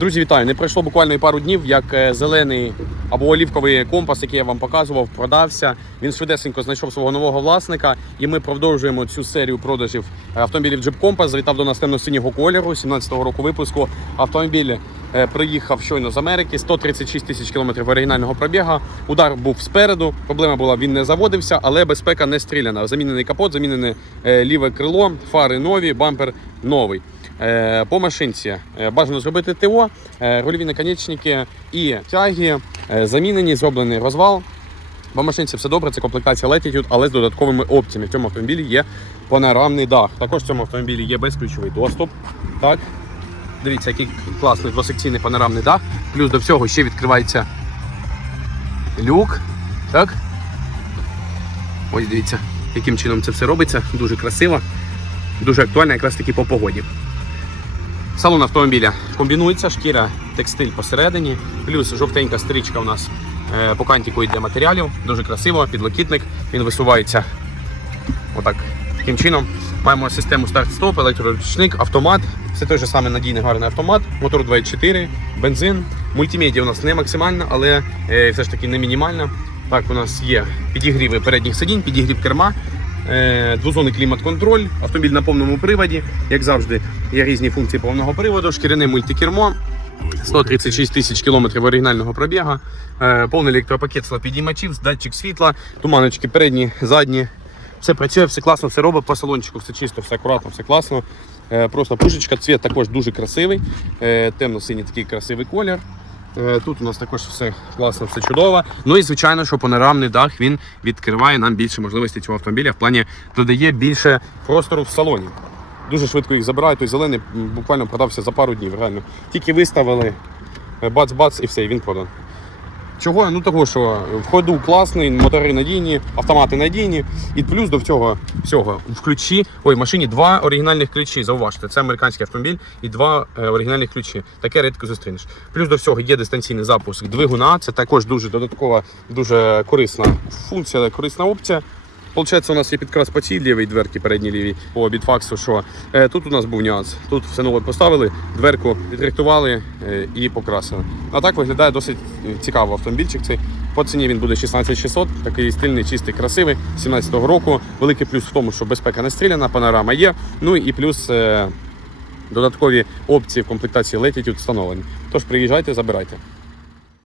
Друзі, вітаю! Не пройшло буквально і пару днів, як е, зелений або олівковий компас, який я вам показував, продався. Він швидесенько знайшов свого нового власника, і ми продовжуємо цю серію продажів автомобілів Jeep Compass. Завітав до нас темно-синього кольору, 17-го року випуску. Автомобіль е, приїхав щойно з Америки, 136 тисяч кілометрів оригінального пробіга. Удар був спереду. Проблема була, він не заводився, але безпека не стріляна. Замінений капот, замінене е, ліве крило, фари нові, бампер новий. Е, По машинці е, бажано зробити ТО, е, рульові наконечники і тяги замінені, зроблений розвал. По машинці все добре, це комплектація Latitude, але з додатковими опціями. В цьому автомобілі є панорамний дах. Також в цьому автомобілі є безключовий доступ. Так. Дивіться, який класний двосекційний панорамний дах. Плюс до всього ще відкривається люк. Так. Ось дивіться, яким чином це все робиться. Дуже красиво, дуже актуально, якраз таки по погоді. Салон автомобіля комбінується, шкіра, текстиль посередині, плюс жовтенька стрічка у нас е, по кантику йде матеріалів. Дуже красиво, підлокітник. Він висувається отак таким чином. Маємо систему старт-стоп, електроручник, автомат. Все той же самий надійний гарний автомат, мотор 2.4, бензин. Мультимедіа у нас не максимальна, але е, все ж таки не мінімальна. Так, у нас є підігріви передніх сидінь, підігрів керма, двозонний клімат-контроль, автомобіль на повному приводі. Як завжди, є різні функції повного приводу, шкіряне мультикермо. 136 тисяч кілометрів оригінального пробіга, е, повний електропакет склопідіймачів, датчик світла, туманочки передні, задні. Все працює, все класно, все робить по салончику, все чисто, все акуратно, все класно. Е, Просто пушечка, цвіт також дуже красивий, е, темно-синій такий красивий колір. Е, Тут у нас також все класно, все чудово. Ну і звичайно, що панорамний дах він відкриває нам більше можливостей цього автомобіля в плані додає більше простору в салоні. Дуже швидко їх забирають. Той зелений буквально продався за пару днів. Реально. Тільки виставили, е, бац-бац і все, і він продан. Чого? Ну того, що в ходу класний, мотори надійні, автомати надійні. І плюс до всього всього в ключі, ой, в машині два оригінальних ключі. Зауважте, це американський автомобіль і два е, оригінальних ключі. Таке рідко зустрінеш. Плюс до всього є дистанційний запуск двигуна. Це також дуже додаткова, дуже корисна функція, корисна опція. Получається, у нас є підкрас по цій лівій дверці, передній лівій по бітфаксу. Що е, тут у нас був нюанс. Тут все нове поставили, дверку відрихтували е, і покрасили. А так виглядає досить е, цікаво автомобільчик. Цей по ціні він буде 16600, такий стильний, чистий, красивий, 17-го року. Великий плюс в тому, що безпека не стріляна, панорама є. Ну і плюс е, додаткові опції в комплектації Latitude встановлені. Тож приїжджайте, забирайте.